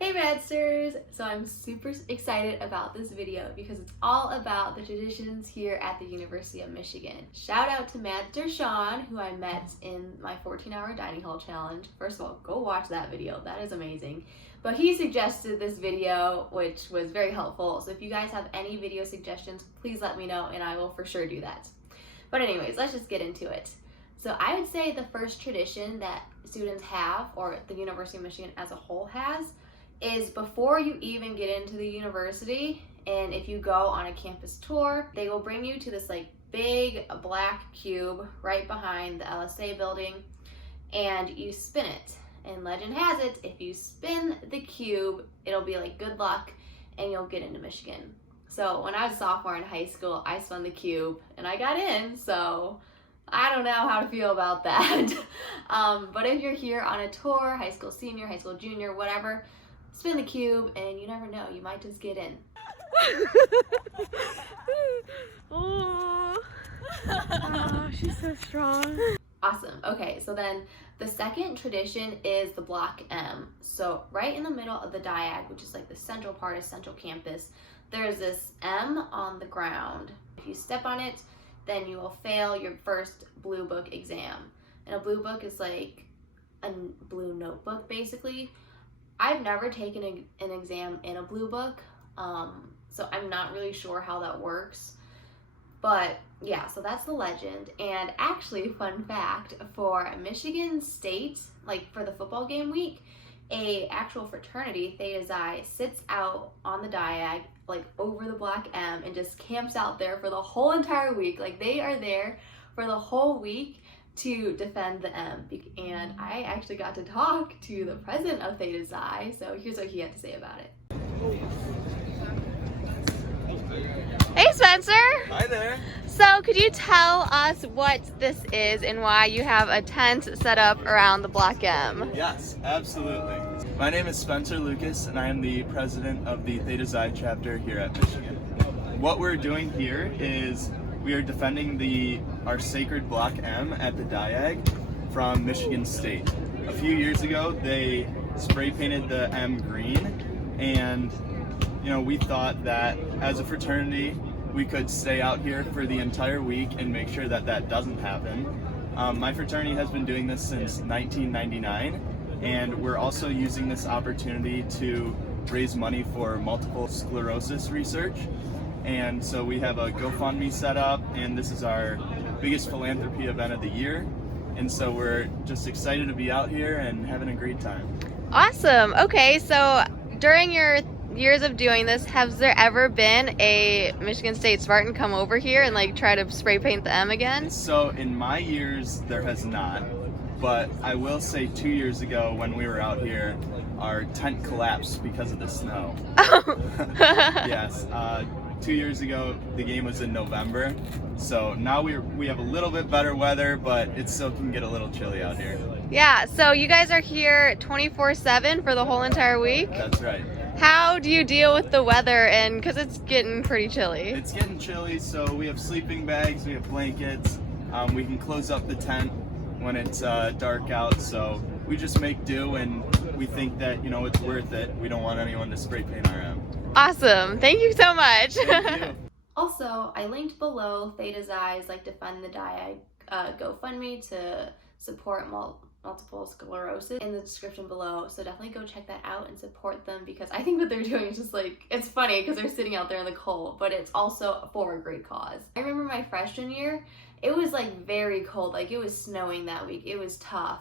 Hey Maddsters! So I'm super excited about this video because it's all about the traditions here at the University of Michigan. Shout out to Maddster Sean, who I met in my 14-hour dining hall challenge. First of all, go watch that video. That is amazing. But he suggested this video, which was very helpful. So if you guys have any video suggestions, please let me know and I will for sure do that. But anyways, let's just get into it. So I would say the first tradition that students have, or the University of Michigan as a whole has, is before you even get into the university, and if you go on a campus tour, they will bring you to this like big black cube right behind the LSA building, and you spin it. And legend has it, if you spin the cube, it'll be like good luck and you'll get into Michigan. So when I was a sophomore in high school, I spun the cube and I got in, so I don't know how to feel about that. But if you're here on a tour, high school senior, high school junior, whatever, spin the cube and you never know, you might just get in. Oh, she's so strong. Awesome. Okay, so then the second tradition is the Block M. So right in the middle of the diag, which is like the central part of Central Campus, there's this M on the ground. If you step on it, then you will fail your first blue book exam. And a blue book is like a blue notebook, basically. I've never taken an exam in a blue book, so I'm not really sure how that works. But yeah, so that's the legend. And actually, fun fact, for Michigan State, like for the football game week, a actual fraternity, Theta Xi, sits out on the diag, like over the Block M, and just camps out there for the whole entire week. Like they are there for the whole week to defend the M. And I actually got to talk to the president of Theta Xi, so here's what he had to say about it. Hey Spencer! Hi there! So could you tell us what this is and why you have a tent set up around the Block M? Yes, absolutely. My name is Spencer Lucas and I am the president of the Theta Xi chapter here at Michigan. What we're doing here is we are defending our sacred Block M at the diag from Michigan State. A few years ago they spray painted the M green, and we thought that as a fraternity we could stay out here for the entire week and make sure that that doesn't happen. My fraternity has been doing this since 1999, and we're also using this opportunity to raise money for multiple sclerosis research. And so we have a GoFundMe set up, and this is our biggest philanthropy event of the year. And so we're just excited to be out here and having a great time. Awesome. Okay, so during your years of doing this, has there ever been a Michigan State Spartan come over here and like try to spray paint the M again? So in my years, there has not. But I will say 2 years ago when we were out here, our tent collapsed because of the snow. Yes. 2 years ago, the game was in November, so now we have a little bit better weather, but it still can get a little chilly out here. Yeah, so you guys are here 24/7 for the whole entire week? That's right. How do you deal with the weather, and because it's getting pretty chilly? It's getting chilly, so we have sleeping bags, we have blankets, we can close up the tent when it's dark out, so we just make do, and we think that, it's worth it. We don't want anyone to spray paint our M. Awesome. Thank you so much. Thank you. Also, I linked below Theta Xi's like Defend the Diag GoFundMe to support multiple sclerosis in the description below, so definitely go check that out and support them, because I think what they're doing is just like, it's funny because they're sitting out there in the cold, but it's also for a great cause. I remember my freshman year, it was like very cold, like it was snowing that week, it was tough,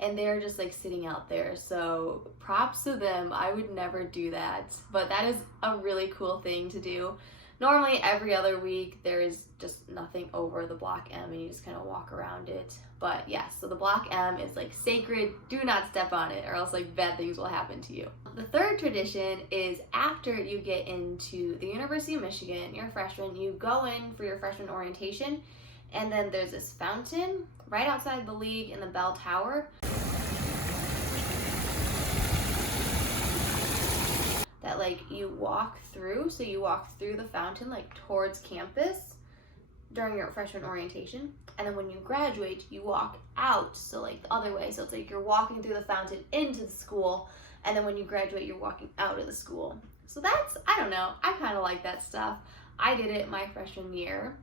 and they're just like sitting out there, so props to them. I would never do that, but that is a really cool thing to do. Normally every other week there is just nothing over the Block M and you just kind of walk around it. But yes, so the Block M is like sacred, do not step on it or else like bad things will happen to you. The third tradition is after you get into the University of Michigan, you're a freshman, you go in for your freshman orientation, and then there's this fountain right outside the league in the bell tower that like you walk through. So you walk through the fountain like towards campus during your freshman orientation, and then when you graduate you walk out, so like the other way, so it's like you're walking through the fountain into the school, And then when you graduate, you're walking out of the school. So that's, I don't know, I kind of like that stuff. I did it my freshman year.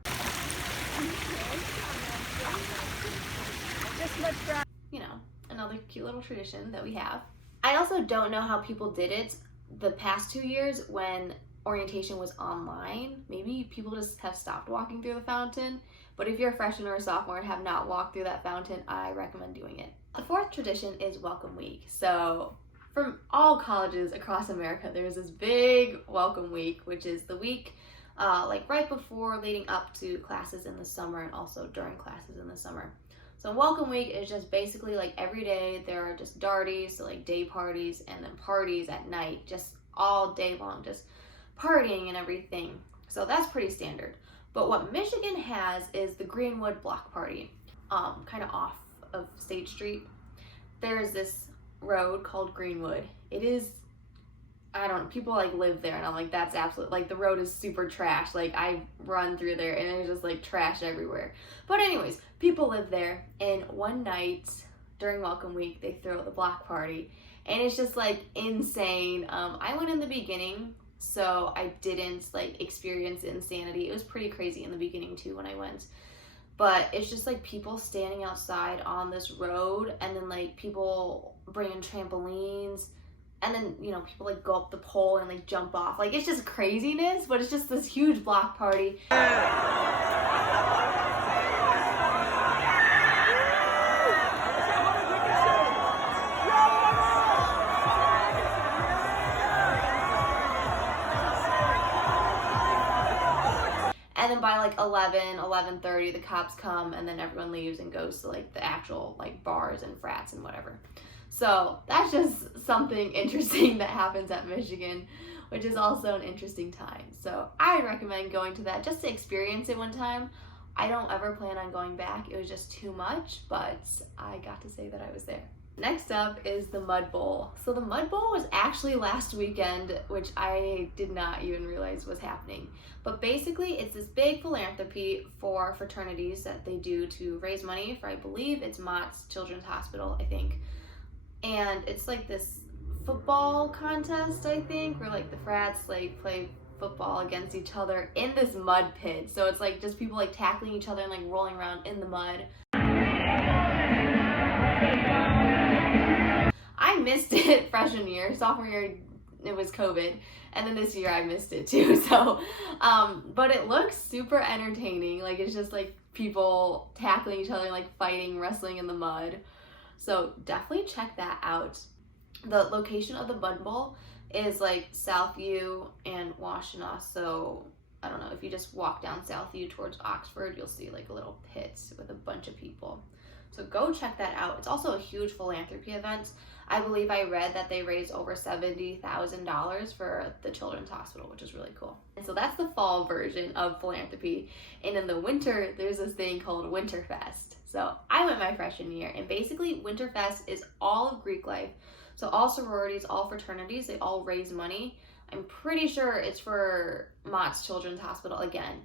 You know, another cute little tradition that we have. I also don't know how people did it the past 2 years when orientation was online. Maybe people just have stopped walking through the fountain. But if you're a freshman or a sophomore and have not walked through that fountain, I recommend doing it. The fourth tradition is Welcome Week. So from all colleges across America, there's this big Welcome Week, which is the week like right before leading up to classes in the summer and also during classes in the summer. So Welcome Week is just basically like every day there are just darties, so like day parties, and then parties at night, just all day long, just partying and everything. So that's pretty standard. But what Michigan has is the Greenwood Block party, kind of off of State Street. There's this road called Greenwood. It is, I don't know, people like live there and I'm like, that's absolute, like the road is super trash. Like I run through there and there's just like trash everywhere. But anyways, people live there, and one night during Welcome Week, they throw the block party and it's just like insane. I went in the beginning, so I didn't like experience insanity. It was pretty crazy in the beginning too when I went. But it's just like people standing outside on this road, and then like people bringing trampolines, and then, you know, people like go up the pole and like jump off. Like it's just craziness, but it's just this huge block party. And then by like 11:30, the cops come, and then everyone leaves and goes to like the actual like bars and frats and whatever. So that's just something interesting that happens at Michigan, which is also an interesting time. So I recommend going to that just to experience it one time. I don't ever plan on going back. It was just too much, but I got to say that I was there. Next up is the Mudbowl. So the Mudbowl was actually last weekend, which I did not even realize was happening. But basically, it's this big philanthropy for fraternities that they do to raise money for, I believe it's Maddsters Children's Hospital, I think. And it's like this football contest, I think, where like the frats like play football against each other in this mud pit. So it's like just people like tackling each other and like rolling around in the mud. I missed it freshman year. Sophomore year, it was COVID, and then this year I missed it too. So, but it looks super entertaining. Like it's just like people tackling each other, like fighting, wrestling in the mud. So definitely check that out. The location of the Mudbowl is like Southview and Washtenaw. So I don't know, if you just walk down Southview towards Oxford, you'll see like a little pit with a bunch of people. So go check that out. It's also a huge philanthropy event. I believe I read that they raised over $70,000 for the Children's Hospital, which is really cool. And so that's the fall version of philanthropy. And in the winter, there's this thing called Winterfest. So I went my freshman year, and basically Winterfest is all of Greek life. So all sororities, all fraternities, they all raise money. I'm pretty sure it's for Maddsters Children's Hospital again.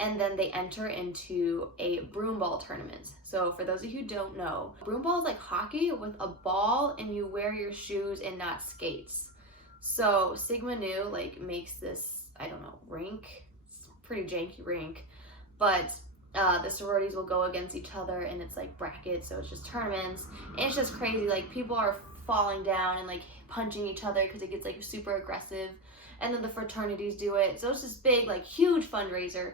And then they enter into a broomball tournament. So for those of you who don't know, broomball is like hockey with a ball, and you wear your shoes and not skates. So Sigma Nu like makes this, I don't know, rink. It's a pretty janky rink. But the sororities will go against each other, and it's like brackets, so it's just tournaments. And it's just crazy, like people are falling down and like punching each other because it gets like super aggressive. And then the fraternities do it. So it's this big, like, huge fundraiser.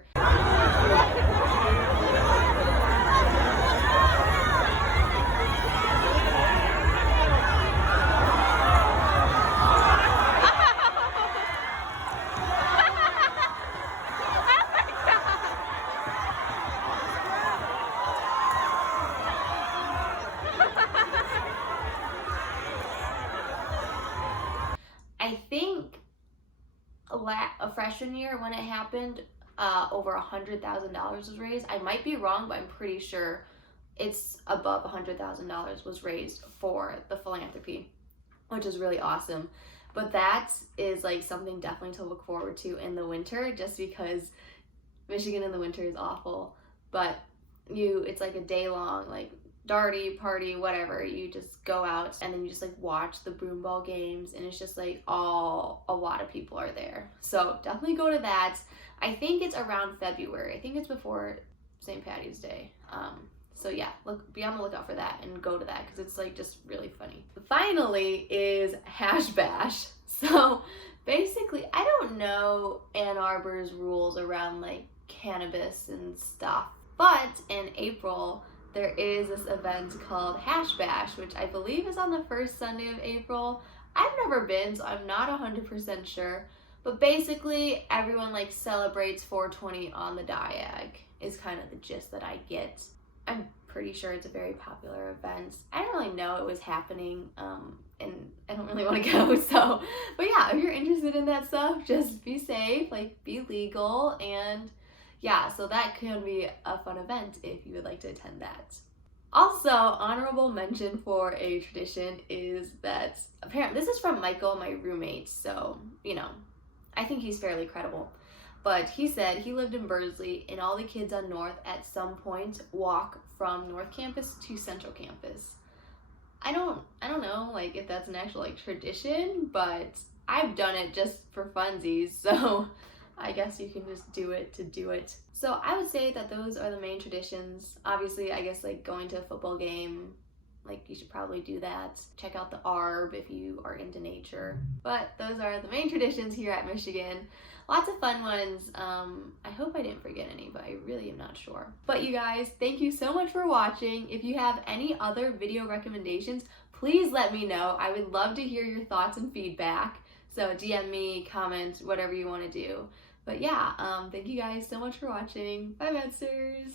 I think a freshman year when it happened, over $100,000 was raised. I might be wrong, but I'm pretty sure it's above $100,000 was raised for the philanthropy, which is really awesome. But that is like something definitely to look forward to in the winter, just because Michigan in the winter is awful. But it's like a day long like darty party, whatever. You just go out and then you just like watch the broomball games, and it's just like a lot of people are there. So definitely go to that. I think it's around February. I think it's before St. Patty's Day. So yeah, be on the lookout for that and go to that because it's like just really funny. Finally is Hash Bash. So basically, I don't know Ann Arbor's rules around like cannabis and stuff, but in April there is this event called Hash Bash, which I believe is on the first Sunday of April. I've never been, so I'm not 100% sure, but basically everyone like celebrates 420 on the Diag is kind of the gist that I get. I'm pretty sure it's a very popular event. I didn't really know it was happening, and I don't really want to go, so, but yeah, if you're interested in that stuff, just be safe, like be legal, and yeah, so that can be a fun event if you would like to attend that. Also, honorable mention for a tradition is that apparently, this is from Michael, my roommate, so, you know, I think he's fairly credible. But he said he lived in Bursely, and all the kids on North at some point walk from North Campus to Central Campus. I don't know like if that's an actual like tradition, but I've done it just for funsies, so I guess you can just do it to do it. So I would say that those are the main traditions. Obviously, I guess like going to a football game, like you should probably do that. Check out the ARB if you are into nature. But those are the main traditions here at Michigan. Lots of fun ones. I hope I didn't forget any, but I really am not sure. But you guys, thank you so much for watching. If you have any other video recommendations, please let me know. I would love to hear your thoughts and feedback. So DM me, comment, whatever you want to do. But yeah, thank you guys so much for watching. Bye, Maddsters!